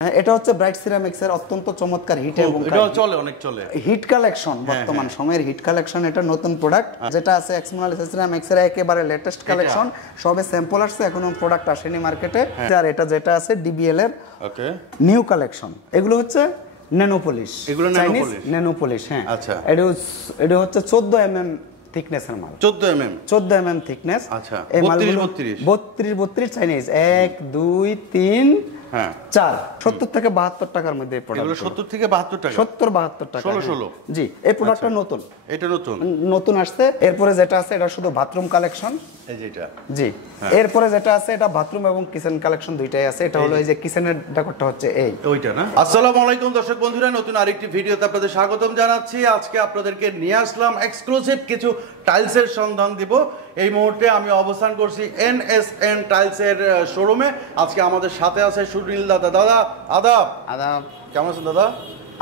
এটা হচ্ছে ব্রাইট সিরামিক্সের অত্যন্ত চমৎকার হিট এবং এটা চলে অনেক চলে হিট কালেকশন বর্তমান সময়ের হিট কালেকশন। এটা নতুন প্রোডাক্ট যেটা আছে এক্সমোনাল সিরামিক্সের একেবারে লেটেস্ট কালেকশন, সবে স্যাম্পল আসছে, এখনো প্রোডাক্ট আসেনি মার্কেটে। আর এটা যেটা আছে ডিবিএল এর ওকে নিউ কালেকশন, এগুলো হচ্ছে ন্যানো পলিশ, এগুলো ন্যানো পলিশ। হ্যাঁ আচ্ছা, এটা হচ্ছে 14 mm থিকনেসের মাল, 14 mm থিকনেস। আচ্ছা, এই মালগুলো 32 চাইনিজ 1 2 3 হ্যাঁ 4 70 থেকে 72 টাকার মধ্যে প্রোডাক্ট। এগুলো 70 থেকে 72 টাকা, 70 72 টাকা 16 জি। এই প্রোডাক্টটা নতুন, এটা নতুন আসছে। এরপরে যেটা আছে এটা শুধু বাথরুম কালেকশন, এই যেটা জি। এরপরে যেটা আছে এটা বাথরুম এবং কিচেন কালেকশন দুইটাই আছে। এটা হলো এই যে কিচেনের ডেকোরটা হচ্ছে এই ওইটা না। আসসালামু আলাইকুম দর্শক বন্ধুরা, নতুন আরেকটি ভিডিওতে আপনাদের স্বাগতম জানাচ্ছি। আজকে আপনাদেরকে নিয়ে আসলাম এক্সক্লুসিভ কিছু টাইলসের সন্ধান দিব। এই মুহূর্তে আমি অবস্থান করছি NSN টাইলসের শোরুমে। আজকে আমাদের সাথে আছে সুনীল দাদা। দাদা আদাব। আদাব, কেমন আছেন দাদা?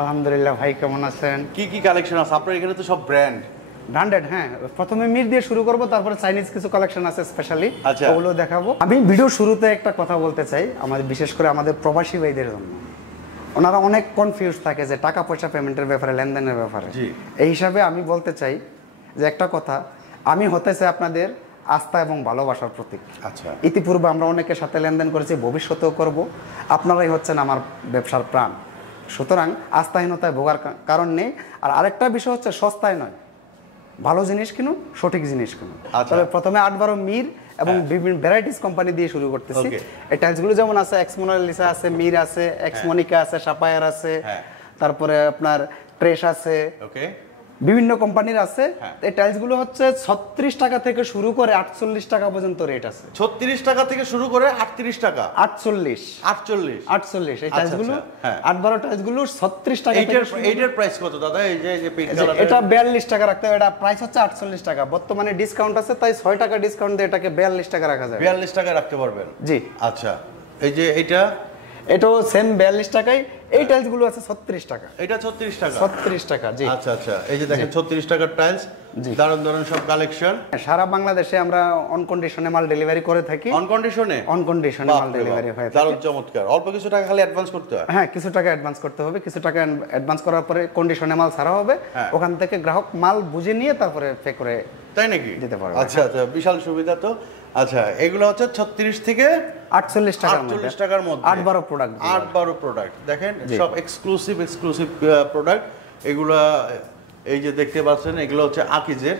আলহামদুলিল্লাহ ভাই, কেমন আছেন? কি কালেকশন আছে আপনার এখানে? তো সব ব্র্যান্ডেড। হ্যাঁ, প্রথমে মির দিয়ে শুরু করব, তারপরে চাইনিজ কিছু কালেকশন আছে স্পেশালি, আচ্ছা, ওগুলো দেখাবো। আমি ভিডিও শুরুতে একটা কথা বলতে চাই, আমাদের বিশেষ করে আমাদের প্রবাসী ভাইদের জন্য। ওনারা অনেক কনফিউজ থাকে যে টাকা পয়সা পেমেন্টের ব্যাপারে, লেনদেনের ব্যাপারে। এই হিসাবে আমি বলতে চাই যে একটা কথা, আমি হতে চাই আপনাদের আস্থা এবং ভালোবাসার প্রতীক। আচ্ছা, ইতিপূর্বে আমরা অনেকের সাথে লেনদেন করেছি, ভবিষ্যতেও করব। আপনারাই হচ্ছেন আমার ব্যবসার প্রাণ, সুতরাং আস্থাহীনতায় ভোগার কারণ নেই। আর আরেকটা বিষয় হচ্ছে সস্তায় নয়, ভালো জিনিস কিনুন, সঠিক জিনিস কিনুন। তবে প্রথমে 8-12 মির এবং বিভিন্ন ভ্যারাইটিস কোম্পানি দিয়ে শুরু করতেছি। এই টাইলসগুলো যেমন আছে এক্সমোনালিসা আছে, মির আছে, এক্সমোনিকা আছে, সাপায়ার আছে, তারপরে আপনার ট্রেস আছে, ওকে, বিভিন্ন কোম্পানির আছে। এই টাইলসগুলো হচ্ছে 36 টাকা থেকে শুরু করে 48 টাকা পর্যন্ত রেট আছে। 36 টাকা থেকে শুরু করে 38 টাকা, 48 এই টাইলসগুলো 8-12 টাইলসগুলো 36 টাকা। এইটার প্রাইস কত দাদা? এই যে পিঙ্ক কালার, এটা 42 টাকা রাখতে হবে। এটা প্রাইস হচ্ছে 48 টাকা, বর্তমানে ডিসকাউন্ট আছে তাই 6 টাকা ডিসকাউন্ট দিয়ে এটাকে 42 টাকা রাখা যাবে। 42 টাকা রাখতে পারবেন জি। আচ্ছা, এই যে এটাও সেম 42 টাকায়। এই টাইলস গুলো আছে 36 টাকা, এটা 36 টাকা, 36 টাকা জি। আচ্ছা, এই যে দেখেন 36 টাকার টাইলস, দারুণ সব কালেকশন। সারা বাংলাদেশে আমরা অন কন্ডিশনে মাল ডেলিভারি করে থাকি। অন কন্ডিশনে মাল ডেলিভারি হয়, দারুণ চমৎকার। অল্প কিছু টাকা খালি অ্যাডভান্স করতে হয়। হ্যাঁ, কিছু টাকা অ্যাডভান্স করতে হবে। কিছু টাকা অ্যাডভান্স করার পরে কন্ডিশনে মাল ছাড়া হবে, ওখান থেকে গ্রাহক মাল বুঝে নিয়ে তারপরে পে করে, তাই নাকি, দিতে পারবে। আচ্ছা, বিশাল সুবিধা তো। আচ্ছা, এগুলো হচ্ছে 36 থেকে 48 টাকার মধ্যে 8-12 প্রোডাক্ট। দেখেন সব এক্সক্লুসিভ প্রোডাক্ট। এগুলা এই যে দেখতে পাচ্ছেন, এগুলো হচ্ছে আকিজের।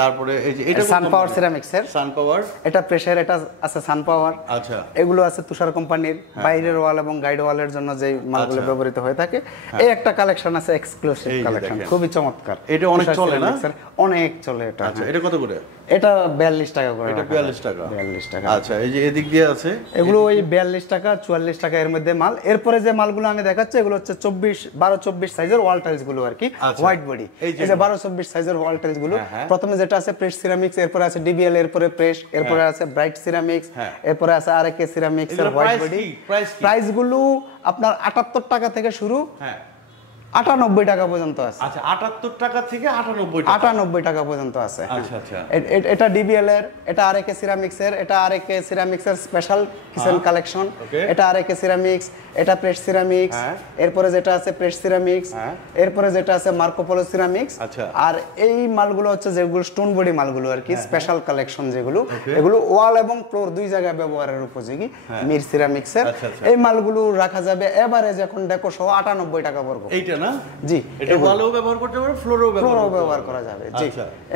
তারপরে এই যে এটা সানপাওয়ার সিরামিক্সের, সানপাওয়ার, এটা প্রেসার, এটা আছে সানপাওয়ার। আচ্ছা, এগুলো আছে তুষার কোম্পানির বাইরের ওয়াল এবং গাইড ওয়ালের জন্য যে মালগুলো ব্যবহৃত হয়ে থাকে। এই একটা কালেকশন আছে এক্সক্লুসিভ কালেকশন, খুবই চমৎকার। এটা অনেক চলে না? অনেক চলে এটা। আচ্ছা, এটা কত করে? এটা 42 টাকা করে। এটা 42 টাকা। আচ্ছা, এই যে এদিক দিয়ে আছে, এগুলো ওই 42 টাকা 44 টাকা এর মধ্যে মাল। এরপরে যে মালগুলো আমি দেখাচ্ছি এগুলো হচ্ছে 12-24 সাইজের ওয়াল টাইলস গুলো আর কি, হোয়াইট বডি। এই যে 12-24 সাইজের ওয়াল টাইলস গুলো। প্রথমে যেটা আছে প্রেস সিরামিক্স, এরপরে আছে ডিবিএল, এরপরে প্রেস, এরপরে আছে ব্রাইট সিরামিক্স, এরপরে আছে আরকে সিরামিক্স এর হোয়াইট বডি। প্রাইস গুলো আপনার 78 টাকা থেকে শুরু, 98 টাকা পর্যন্ত আছে। আচ্ছা, 78 টাকা থেকে 98 টাকা পর্যন্ত আছে। আচ্ছা, এটা ডিবিএল এর, এটা আরকে সিরামিক্স এর, এটা আরকে সিরামিক্স এর স্পেশাল কিচেন কালেকশন। এটা আরকে সিরামিক্স, এটা প্রেস সিরামিক্স, এরপরে যেটা আছে প্রেস সিরামিক্স, এরপরে যেটা আছে মার্কোপোলো সিরামিক্স। আর এই মালগুলো হচ্ছে যেগুলো স্টোন বডি মালগুলো আর কি, স্পেশাল কালেকশন যেগুলো, এগুলো ওয়াল এবং ফ্লোর দুই জায়গায় ব্যবহারের উপযোগী, মির সিরামিক্স এর। এই মালগুলো রাখা যাবে এভারেজ এখন ডেকো সহ 98 টাকা পড়বে। এইটা না? জি, এটা ওয়ালেও ব্যবহার করতে পারবে, ফ্লোরেও ব্যবহার করা যাবে। জি,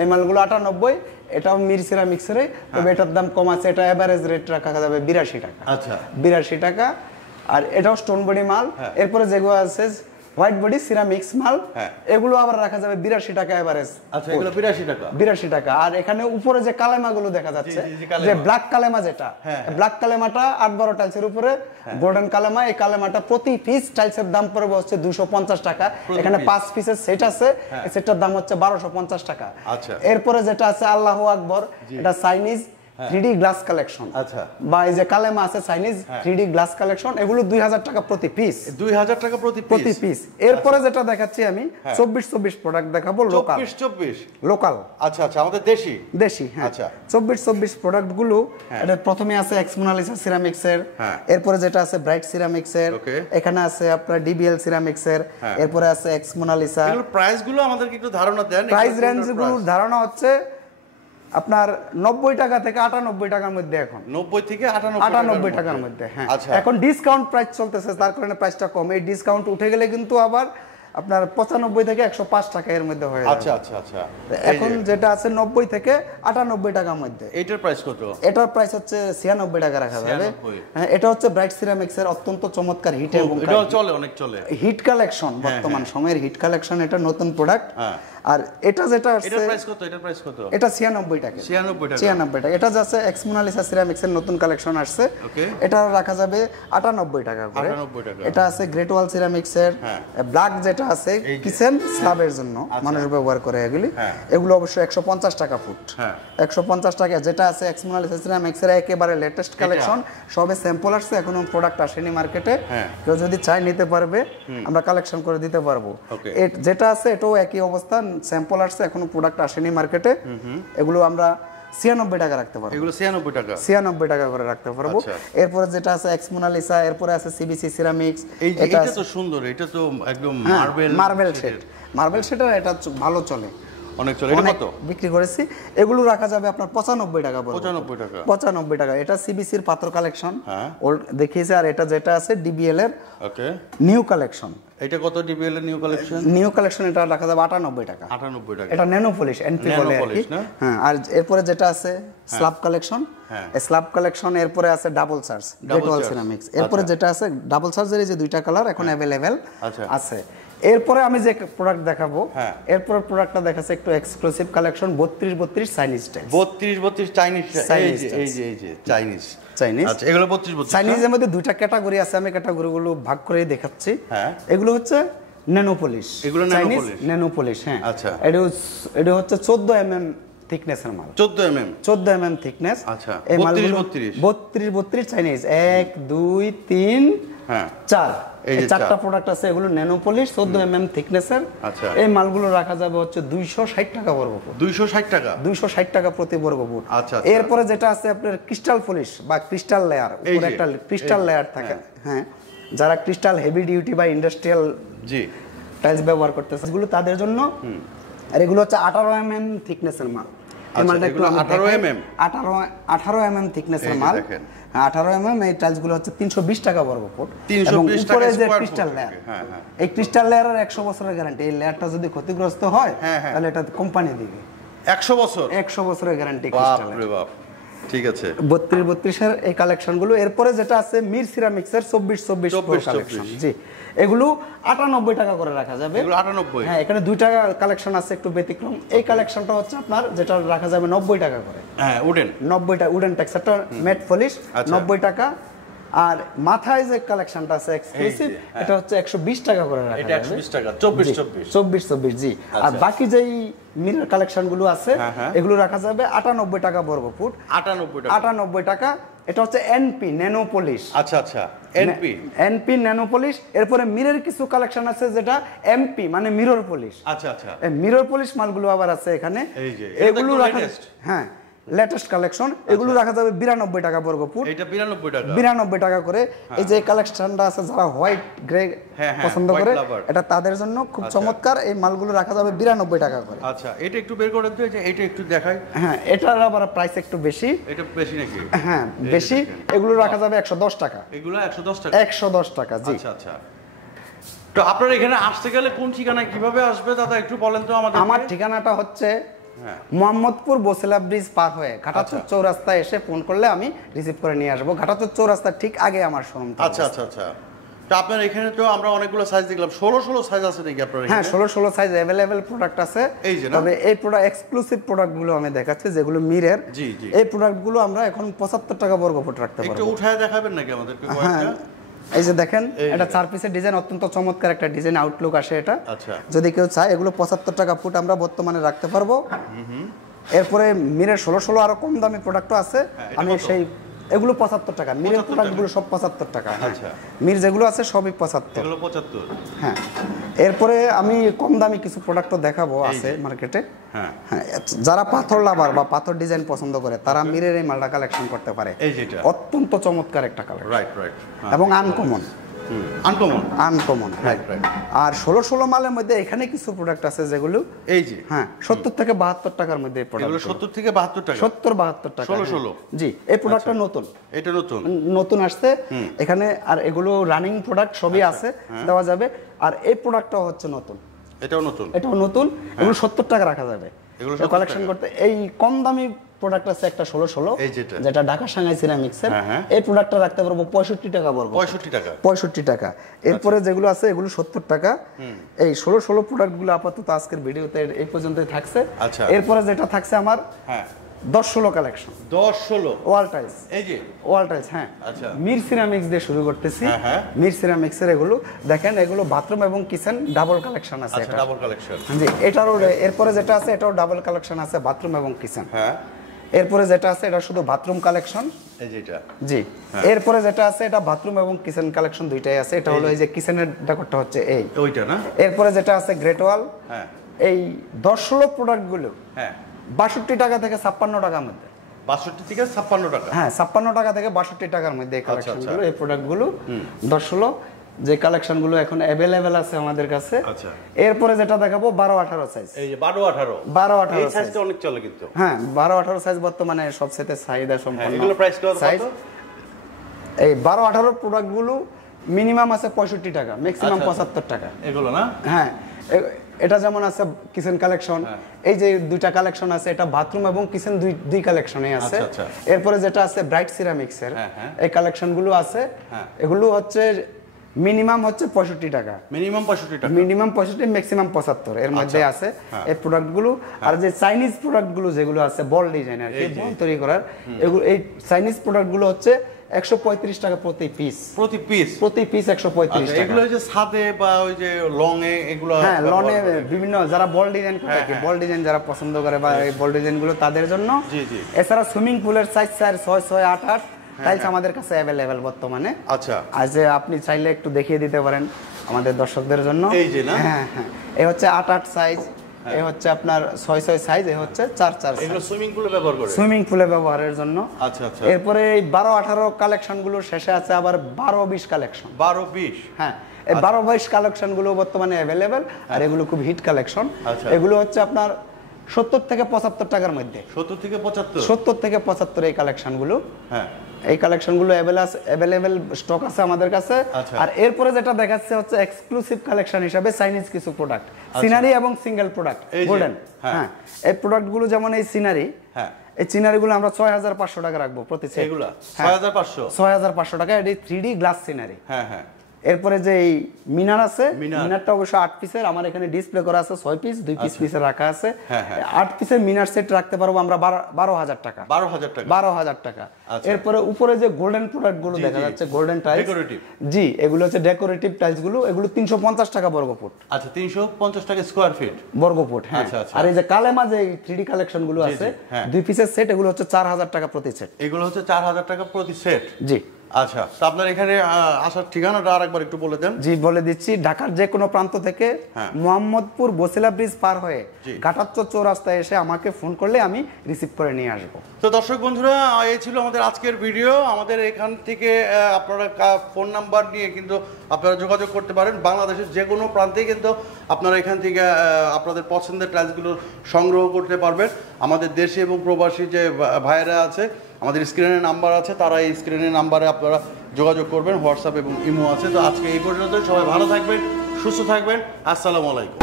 এই মালগুলো 98, এটাও মির সিরামিক্স এর, তবে এটার দাম কম আছে। এটা এভারেজ রেট রাখা যাবে 82 টাকা। আচ্ছা, 82 টাকা। আর এটাও স্টোন বডি মাল। এরপরে যেগুলো আছে হোয়াইট বডি সিরামিক্স মাল, এগুলো আবার রাখা যাবে 82 টাকা এভারেজ। আচ্ছা, এগুলো 82 টাকা। আর এখানে উপরে যে কালেমাগুলো দেখা যাচ্ছে, যে ব্ল্যাক কালেমা, যেটা ব্ল্যাক কালেমাটা 8-12 টাইলসের উপরে গোল্ডেন কালেমা। এই কালেমাটা প্রতি পিস টাইলসের দাম পড়বে হচ্ছে 250 টাকা। এখানে 5 পিসের সেট আছে, এই সেটটার দাম হচ্ছে 1250 টাকা। আচ্ছা, এরপরে যেটা আছে আল্লাহু আকবর, এটা চাইনিজ 3D গ্লাস কালেকশন, আচ্ছা, বা এই যে কালেমা আছে চাইনিজ 3D গ্লাস কালেকশন, এগুলো 2000 টাকা প্রতি পিস। 2000 টাকা প্রতি পিস। এরপরে যেটা দেখাচ্ছি আমি 24 প্রোডাক্ট দেখাবো, লোকাল। 24 লোকাল, আচ্ছা আচ্ছা, আমাদের দেশি। হ্যাঁ, আচ্ছা, 24 প্রোডাক্ট গুলো, এটা প্রথমে আছে এক্স মোনালিসা সিরামিক্স এর, এরপরে যেটা আছে ব্রাইট সিরামিক্স এর, এখানে আছে আপনার ডিবিএল সিরামিক্স এর, এরপরে আছে এক্স মোনালিসা। এগুলো প্রাইস গুলো আমাদেরকে একটু ধারণা দেন। প্রাইস রেঞ্জ গুলোর ধারণা হচ্ছে আপনার 90 টাকা থেকে 98 টাকার মধ্যে। এখন 90 থেকে 98 টাকার মধ্যে। হ্যাঁ, এখন ডিসকাউন্ট প্রাইস চলতেছে, তার কারণে প্রাইসটা কম। এই ডিসকাউন্ট উঠে গেলে কিন্তু আবার আপনার 95 থেকে 105 টাকা এর মধ্যে হয়ে যাবে। আচ্ছা আচ্ছা আচ্ছা, এখন যেটা আছে 90 থেকে 98 টাকার মধ্যে। এটার প্রাইস কত? এটার প্রাইস হচ্ছে 96 টাকা রাখা যাবে। হ্যাঁ, এটা হচ্ছে ব্রাইট সিরামিক্স এর অত্যন্ত চমৎকার হিট এবং এটা চলে, অনেক চলে, হিট কালেকশন, বর্তমান সময়ের হিট কালেকশন। এটা নতুন প্রোডাক্ট। আর এটা যেটা আছে, এটার প্রাইস কত? এটার প্রাইস কত? এটা 96 টাকা। 96 টাকা। এটা যাচ্ছে এক্স মোনালিসা সিরামিক্স এর নতুন কালেকশন আসছে, এটা রাখা যাবে 98 টাকা করে। এটা আছে গ্রেট ওয়াল সিরামিক্স এর ব্ল্যাক, যেটা আছে কিচেন স্ল্যাবের জন্য মানুষ ব্যবহার করে এগুলি। এগুলো অবশ্যই 150 টাকা ফুট। 150 টাকা। যেটা আছে এক্স মোনালিসা সিরামিক্স এর একেবারে লেটেস্ট কালেকশন, সবে স্যাম্পল আসছে, এখনো প্রোডাক্ট আসেনি মার্কেটে। কেউ যদি চায় নিতে পারবে, আমরা কালেকশন করে দিতে পারবো। যেটা আছে এটাও একই অবস্থা, স্যাম্পল আসছে, এখনো প্রোডাক্ট আসেনি মার্কেটে। এগুলো আমরা 96 টাকা রাখতে পারবো। এগুলো 96 টাকা করে রাখতে পারবো। এরপরে যেটা আছে এক্স মোনালিসা, এরপরে আছে সিবিসি সিরামিক্স। এটা তো সুন্দর, এটা তো একদম মার্বেল শেড। মার্বেল শেডের এটা ভালো চলে, অনেক চলে। এটা কত বিক্রি করেছি? এগুলো রাখা যাবে আপনার 95 টাকা পড়বে। 95 টাকা। এটা সিবিসির পাথর কালেকশন ওল্ড দেখিয়েছে। আর এটা যেটা আছে ডিবিএল এর নিউ কালেকশন। এটা কত ডিবিএল এর নিউ কালেকশন? নিউ কালেকশন এটা রাখা যাবে 98 টাকা। 98 টাকা। এটা ন্যানো পলিশ, এনপি বলে আর কি। হ্যাঁ, আর এরপরে যেটা আছে স্ল্যাব কালেকশন, স্ল্যাব কালেকশন। এরপরে আছে ডাবল চার্জ গ্রেট ওয়াল সিরামিক্স। এরপরে যেটা আছে ডাবল চার্জের এই যে দুইটা কালার এখন अवेलेबल আছে। এরপরে আমি যে প্রোডাক্ট দেখাবো, এরপর প্রোডাক্টটা দেখাচ্ছে একটু exclusive collection, 32 Chinese type. 32 Chinese, এই যে চাইনিজ। আচ্ছা, এগুলো 32 চাইনিজের মধ্যে দুইটা ক্যাটাগরি আছে, আমি ক্যাটাগরিগুলো ভাগ করে দেখাচ্ছি। এগুলো হচ্ছে ন্যানো পলিশ। এগুলো ন্যানো পলিশ। হ্যাঁ, আচ্ছা, এটা হচ্ছে 14 mm থিকনেসের মাল। 14 mm থিকনেস। আচ্ছা, এই মালগুলো 32 চাইনিজ। 1 2 3 4 এই চারটা প্রোডাক্ট আছে, এগুলো ন্যানো পলিশ 14 mm থিকনেসের। আচ্ছা, এই মালগুলো রাখা যাবে হচ্ছে 260 টাকা বর্গ ফুট। 260 টাকা প্রতি বর্গ ফুট। আচ্ছা, এরপরে যেটা আছে আপনার ক্রিস্টাল পলিশ বা ক্রিস্টাল লেয়ার, উপরে একটা ক্রিস্টাল লেয়ার থাকে। হ্যাঁ, যারা ক্রিস্টাল হেভি ডিউটি বা ইন্ডাস্ট্রিয়াল টাইলস ব্যবহার করতেছে, এগুলো তাদের জন্য। আর এগুলো হচ্ছে 18 mm থিকনেসের মাল। এই মালটা একটু 18 mm থিকনেসের মাল। 18 mm। এই টাইলস গুলো হচ্ছে 320 টাকা বর্গ ফুট। এবং উপরে যে ক্রিস্টাল লেয়ার, এই ক্রিস্টাল লেয়ারের 100 বছরের গ্যারান্টি। এই লেয়ারটা যদি ক্ষতিগ্রস্ত হয় তাহলে এটা কোম্পানি দিবে 100 বছরের গ্যারান্টি ক্রিস্টাল। ঠিক আছে, 32 এর এই কালেকশন গুলো। এরপরে যেটা আছে মির সিরামিক্স এর 24 কালেকশন। জি, এগুলো 98 টাকা করে রাখা যাবে। এগুলো 98। হ্যাঁ, এখানে দুইটা কালেকশন আছে একটু ব্যতিক্রম। এই কালেকশনটা হচ্ছে আপনার যেটা রাখা যাবে 90 টাকা করে। হ্যাঁ, উডেন 90 টাকা। উডেন টেক্সচারটা ম্যাট পলিশ 90 টাকা। আর মাথায় যে কালেকশনটা আছে এক্সক্লুসিভ, এটা হচ্ছে 120 টাকা করে রাখা যাবে। এটা 120 টাকা। 24 জি। আর বাকি যেই মিরর কালেকশন গুলো আছে এগুলো রাখা যাবে 98 টাকা বর্গ ফুট। 98 টাকা। এটা হচ্ছে এনপি ন্যানো পলিশ। আচ্ছা আচ্ছা, এনপি ন্যানো পলিশ। এরপরে মিরর কিছু কালেকশন আছে যেটা এমপি মানে মিরর পলিশ। আচ্ছা আচ্ছা, এই মিরর পলিশ মালগুলো আবার আছে এখানে। এগুলো রাখা, হ্যাঁ, লেটেস্ট কালেকশন। এগুলো রাখা যাবে 92 টাকা বর্গ ফুট। এটা 92 টাকা করে। এই যে কালেকশনটা আছে, যারা হোয়াইট গ্রে পছন্দ করে, এটা তাদের জন্য খুব চমৎকার। এই মালগুলো রাখা যাবে 92 টাকা করে। আচ্ছা, এটা একটু বের করে দিতে, এটা একটু দেখাই। হ্যাঁ, এটার আবার প্রাইস একটু বেশি। এটা বেশি নাকি? হ্যাঁ, বেশি। এগুলো রাখা যাবে 110 টাকা। এগুলো 110 টাকা। 110 টাকা। জি। আচ্ছা আচ্ছা। তো আপনারা এখানে আসতে গেলে কোন ঠিকানায় কিভাবে আসবে দাদা একটু বলেন তো আমাদের। আমার ঠিকানাটা হচ্ছে মোহাম্মদপুর বসিলা ব্রিজ পার হয়ে ঘাটাচর চৌরাস্তায় এসে ফোন করলে আমি রিসিভ করে নিয়ে আসবো। ঘাটাচর চৌরাস্তার ঠিক আগে আমার শোরুম। আচ্ছা আচ্ছা আচ্ছা। তো আপনার এখানে তো আমরা অনেকগুলো সাইজ দেখলাম, 16 সাইজ আছে নাকি আপনার এখানে? হ্যাঁ, 16 সাইজ अवेलेबल প্রোডাক্ট আছে। তবে এই প্রোডাক্ট এক্সক্লুসিভ প্রোডাক্টগুলো আমি দেখাচ্ছি যেগুলো মিরের। জি জি। এই প্রোডাক্টগুলো আমরা এখন 75 টাকা বর্গ ফুট রাখতে পারবো। একটু উঠায় দেখাবেন নাকি আমাদেরকে কয়েকটা? এই যে দেখেন, এটা 4 পিসের ডিজাইন, অত্যন্ত চমৎকার একটা ডিজাইন আউটলুক আসে এটা। আচ্ছা, যদি কেউ চায় এগুলো 75 টাকা ফুট আমরা বর্তমানে রাখতে পারবো। এরপরে মিরের 16 আরো কম দামি প্রোডাক্টও আছে। আমি সেই এগুলো 75 টাকা, মিরের প্রোডাক্টগুলো সব 75 টাকা। আচ্ছা, মির যেগুলো আছে সবই 75। এগুলো 75। হ্যাঁ, এরপরে আমি কম দামি কিছু প্রোডাক্টও দেখাবো আছে মার্কেটে। হ্যাঁ, যারা পাথর লাভার বা পাথর ডিজাইন পছন্দ করে তারা মিরের এই মালটা কালেকশন করতে পারে। এই যেটা অত্যন্ত চমৎকার একটা কালেকশন, রাইট এবং আনকমন। আর 16 মালের মধ্যে এখানে কিছু প্রোডাক্ট আছে যেগুলো এই যে 70 থেকে 72 টাকার মধ্যে এই প্রোডাক্ট। 70 থেকে 72 টাকা, 70-72 টাকা। 16 জি, এই প্রোডাক্টটা নতুন, এটা নতুন আসছে এখানে। আর এগুলো রানিং প্রোডাক্ট সবই আছে, দেওয়া যাবে। আর এই প্রোডাক্টটা হচ্ছে নতুন, এটাও নতুন। এগুলো 70 টাকা রাখা যাবে কালেকশন করতে। এই কম দামি প্রোডাক্ট আছে একটা 16, যেটা ঢাকা সাংহাই সিরামিক্সের। এই প্রোডাক্টটা রাখতে পারবো 65 টাকা বর্গ। 65 টাকা। এরপরে যেগুলো আছে এগুলো 70 টাকা। এই 16 প্রোডাক্টগুলো আপাতত আজকের ভিডিওতে এই পর্যন্তই থাকছে। এরপরে যেটা থাকছে আমার 10-16 কালেকশন, 10-16 ওয়াল টাইলস। এই যে ওয়াল টাইলস, হ্যাঁ, মির সিরামিক্স দিয়ে শুরু করতেছি। মির সিরামিক্সের এগুলো দেখেন, এগুলো বাথরুম এবং কিচেন ডাবল কালেকশন আছে। এটা ডাবল কালেকশন, জি। এটারও এরপরে যেটা আছে এটাও ডাবল কালেকশন আছে, বাথরুম এবং কিচেন। এরপরে যেটা আছে এটা শুধু বাথরুম কালেকশন, এই যেটা, জি। এরপরে যেটা আছে এটা বাথরুম এবং কিচেন কালেকশন দুইটাই আছে। এটা হলো এই যে কিচেনের ডেকোরটা হচ্ছে এই ওইটা না। এরপরে যেটা আছে গ্রেট ওয়াল। এই 10-16 প্রোডাক্টগুলো 62 টাকা থেকে 56 টাকার মধ্যে। 62 থেকে 56 টাকা, হ্যাঁ, 56 টাকা থেকে 62 টাকার মধ্যে এই কালেকশনগুলো, এই প্রোডাক্টগুলো 10-16 যে কালেকশনগুলো এখন अवेलेबल আছে আমাদের কাছে। আচ্ছা, এরপরে যেটা দেখাবো 12-18 সাইজ। এই যে 12-18 এই সাইজটা অনেক চলে কিন্তু। হ্যাঁ, 12-18 সাইজ বর্তমানে সবচেয়ে চাহিদা সম্পন্ন। এগুলো প্রাইস কত? এই 12-18 প্রোডাক্টগুলো মিনিমাম আছে 65 টাকা, ম্যাক্সিমাম 75 টাকা। এগুলো না? হ্যাঁ, এটা যেমন আছে কিচেন কালেকশন। এই যে দুইটা কালেকশন আছে, এটা বাথরুম এবং কিচেন দুই কালেকশনে আছে। এরপরে যেটা আছে ব্রাইট সিরামিক্সের, এই কালেকশনগুলো আছে। এগুলো হচ্ছে মিনিমাম হচ্ছে 65 টাকা, মিনিমাম 65, ম্যাক্সিমাম 75 এর মধ্যে আছে এই প্রোডাক্টগুলো। আর যে চাইনিজ প্রোডাক্টগুলো যেগুলো আছে বল ডিজাইন আর কি, বল তৈরি করার, এগুলো এই চাইনিজ প্রোডাক্টগুলো হচ্ছে 135 টাকা প্রতি পিস 135 টাকা। এগুলো যে ছাদে বা ওই যে লং এ, এগুলো হ্যাঁ, লং এ বিভিন্ন যারা বল ডিজাইন করে, বল ডিজাইন যারা পছন্দ করে বা এই বল ডিজাইন গুলো তাদের জন্য। এছাড়া সুইমিং পুলের সাইজ 4, 6, 6, 8, 8 টাইলস আমাদের কাছে अवेलेबल বর্তমানে। আচ্ছা, আজ আপনি চাইলে একটু দেখিয়ে দিতে পারেন আমাদের দর্শকদের জন্য। এই যে না, হ্যাঁ, এই হচ্ছে 8-8 সাইজ, এই হচ্ছে আপনার 6-6 সাইজ, এই হচ্ছে 4-4। এগুলো সুইমিং পুলে ব্যবহার করে, সুইমিং পুলে ব্যবহারের জন্য। আচ্ছা আচ্ছা। এরপরে এই 12-18 কালেকশন গুলো শেষে আছে আবার 12-20 কালেকশন। 12-20, হ্যাঁ, এই 12-22 কালেকশন গুলো বর্তমানে अवेलेबल। আর এগুলো খুব হিট কালেকশন। এগুলো হচ্ছে আপনার 70 থেকে 75 টাকার মধ্যে। 70 থেকে 75 এই কালেকশনগুলো। হ্যাঁ, এই কালেকশনগুলো अवेलेबल স্টক আছে আমাদের কাছে। আর এরপরে যেটা দেখাচ্ছে হচ্ছে এক্সক্লুসিভ কালেকশন হিসেবে চাইনিজ কিছু প্রোডাক্ট, সিনারি এবং সিঙ্গেল প্রোডাক্ট গোল্ডেন। হ্যাঁ, এই প্রোডাক্টগুলো যেমন এই সিনারি, এই সিনারিগুলো আমরা 6500 টাকা রাখবো প্রতি সেট। এগুলো 6500 টাকা। এটি 3D গ্লাস সিনারি। হ্যাঁ হ্যাঁ। এরপরে যে এই মিনার আছে, মিনারটা অবশ্য 8 পিসের, আমার এখানে ডিসপ্লে করা আছে 6 পিস, 2 পিস পিসে রাখা আছে। 8 পিসের মিনার সেট রাখতে পারবো আমরা 12000 টাকা। 12000 টাকা। এরপরে উপরে যে গোল্ডেন প্রোডাক্ট গুলো দেখা যাচ্ছে, গোল্ডেন টাইলস, জি, এগুলো হচ্ছে ডেকোরেটিভ টাইলস গুলো। এগুলো 350 টাকা বর্গ ফুট। আচ্ছা, 350 টাকা স্কয়ার ফিট বর্গ ফুট। হ্যাঁ। আর এই যে কালেমা যে 3D কালেকশন গুলো আছে 2 পিসের সেট, এগুলো হচ্ছে 4000 টাকা প্রতি সেট। এগুলো হচ্ছে 4000 টাকা প্রতি সেট, জি। আচ্ছা, তো আপনার এখানে আসার ঠিকানাটা আরেকবার একটু বলে দেন। জি, বলে দিচ্ছি। ঢাকার যে কোনো প্রান্ত থেকে মোহাম্মদপুর বসিলা ব্রিজ পার হয়ে ঘাটাচর চৌরাস্তায় এসে আমাকে ফোন করলে আমি রিসিভ করে নিয়ে আসবো। তো দর্শক বন্ধুরা, এই ছিল আমাদের আজকের ভিডিও। আমাদের এখান থেকে আপনারা ফোন নাম্বার নিয়ে কিন্তু আপনারা যোগাযোগ করতে পারেন। বাংলাদেশের যে কোনো প্রান্তেই কিন্তু আপনারা এখান থেকে আপনাদের পছন্দের টাইলসগুলো সংগ্রহ করতে পারবেন। আমাদের দেশে এবং প্রবাসী যে ভাইয়েরা আছে, আমাদের স্ক্রিনের নাম্বার আছে, তারা এই স্ক্রিনের নাম্বারে আপনারা যোগাযোগ করবেন। হোয়াটসঅ্যাপ এবং ইমো আছে। তো আজকে এই পর্যন্ত। সবাই ভালো থাকবেন, সুস্থ থাকবেন। আসসালামু আলাইকুম।